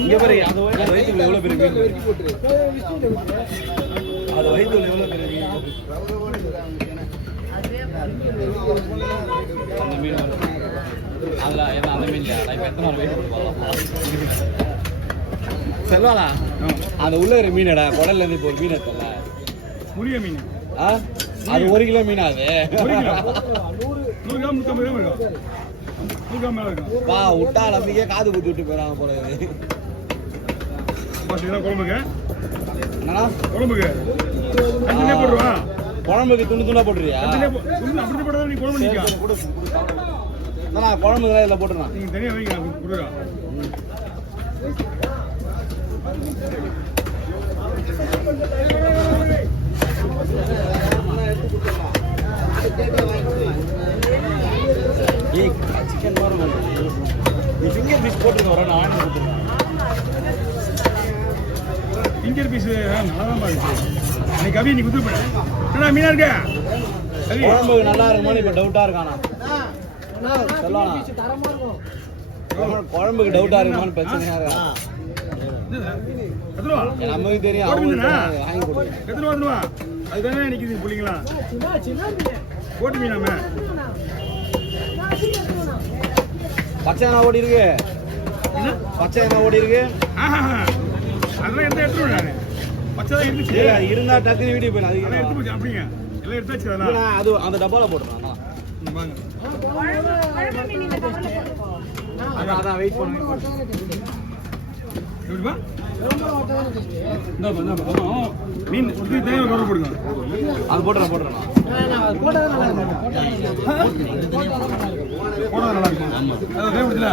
இங்க பாரு அது வயிற்றுல எவ்வளவு பெரிய மீன் அது வயிற்றுல எவ்வளவு பெரிய மீன் அந்த மீன் அதுல என்ன அந்த மீன் எத்தனை வெயிட் செல்வாளா அந்த உள்ள ஒரு மீனடா குடல்ல இருந்து இப்போ ஒரு மீன் எடுத்தல முறிய மீன் அது 1 கிலோ மீன் அது 1 கிலோ 100 கிராம் 150 கிராம் இருக்கும் வா விட்டா நம்பிக்கை காது குத்தி விட்டு போறாங்க போல குழம்புக்கு என்னடா குழம்புக்கு தண்ணியே போடுவா குழம்புக்கு துண்டு துண்டா போட்டுறியா அப்படி போட்டா நீ குழம்பு நிக்கா நான் குழம்பு இதுல போட்டுறேன் நீங்க தனியா வைங்க குடுறா ஏய் சிக்கன் மாறு நீ ஃபிங்கர் பீஸ் போட்டுங்க வர நான் ஆன் போட்டுறேன் ஃபிங்கர் பீஸ் நல்லா தான் இருக்கு நீ கவி நீ குத்து பண்ணு என்னடா மீனா இருக்க குழம்பு நல்லா இருக்குமா இப்ப டவுட்டா இருக்கானா சொல்லலாம் பீஸ் தரமா இருக்கும் குழம்புக்கு டவுட்டா இருக்குமான்னு பிரச்சனையா இருக்கா நமக்கு தெரியும் வாங்கி கொடுங்க எத்தனை ரூபா அதுதானே நிக்குது புள்ளிங்களா போட்டு மீனாம பச்சை என்ன ஓடி இருக்கு பச்சை என்ன ஓடி இருக்கு அதெல்லாம் எந்த எடுத்துருவேன் நான் பச்சை தான் இருந்துச்சு இருந்தா டக்குனு வீடியோ போயிடும் அது எடுத்து போச்சு அப்படிங்க எல்லாம் எடுத்தாச்சு அதெல்லாம் அது அந்த டப்பால போட்டுருவாங்க அதான் வெயிட் பண்ணுங்க எப்படிப்பா மீன் தேவை கவர் போடுங்க அது போடுறேன் போடுறேன் போடுறது நல்லா இருக்கும் அதான் தேவைப்படுதுல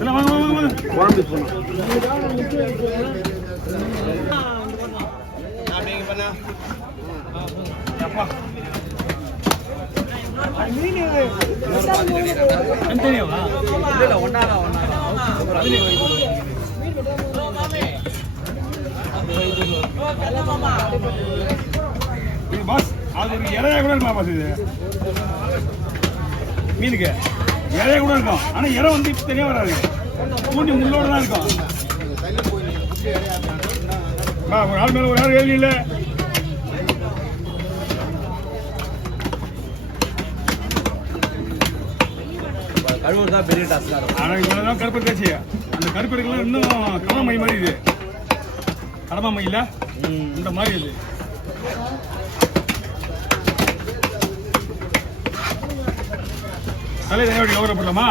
எல்லாம் வாங்க வாங்க வாங்க குழம்பு போகணும் அப்படிங்க பண்ணா அப்பா பாஸ் அது இறையா கூட இருக்கலாம் பாஸ் இது மீனுக்கு இறையா கூட இருக்கும் ஆனா இறை வந்து இப்ப தெரிய வராது பூண்டி முள்ளோட தான் இருக்கும் ஒரு ஆள் மேல ஒரு ஆள் ஏறி இல்லை கழுவுறது தான் பெரிய டாஸ்கா இருக்கும் ஆனா இவ்வளவுதான் கருப்பு காட்சி அந்த கருப்பு எடுக்கலாம் இன்னும் கடமா மை மாதிரி இது கடமா மை இல்ல இந்த மாதிரி இது தலை தனியாக கவரை போடலாமா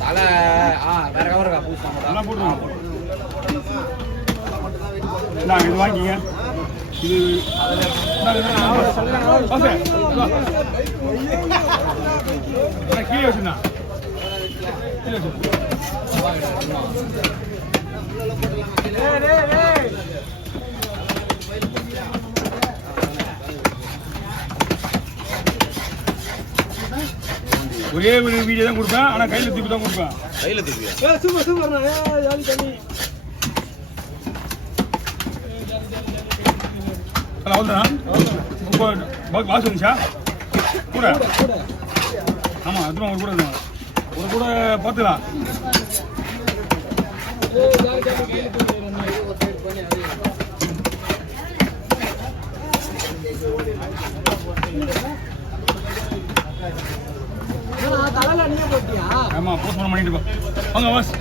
தலை வேற கவர் இருக்கா பூசா அதெல்லாம் போட்டுருவோம் நான் இது வாங்கிங்க இது கீழே வச்சுண்ணா கீழே வச்சு ஒரே ஒரு வீடியோ தான் கொடுப்பேன் ஆனா கையில தூக்கி தான் கொடுப்பேன் கையில தூக்கியா சூப்பர் சூப்பர் ஜாலி தண்ணி அவ்வளோதான் பாஸ் வந்துச்சா கூட ஆமாம் அதுவும் ஒரு கூட இருந்தாங்க ஒரு கூட பார்த்துக்கலாம் ஆமாம் போஸ்ட் பண்ணிட்டு வாங்க பாஸ்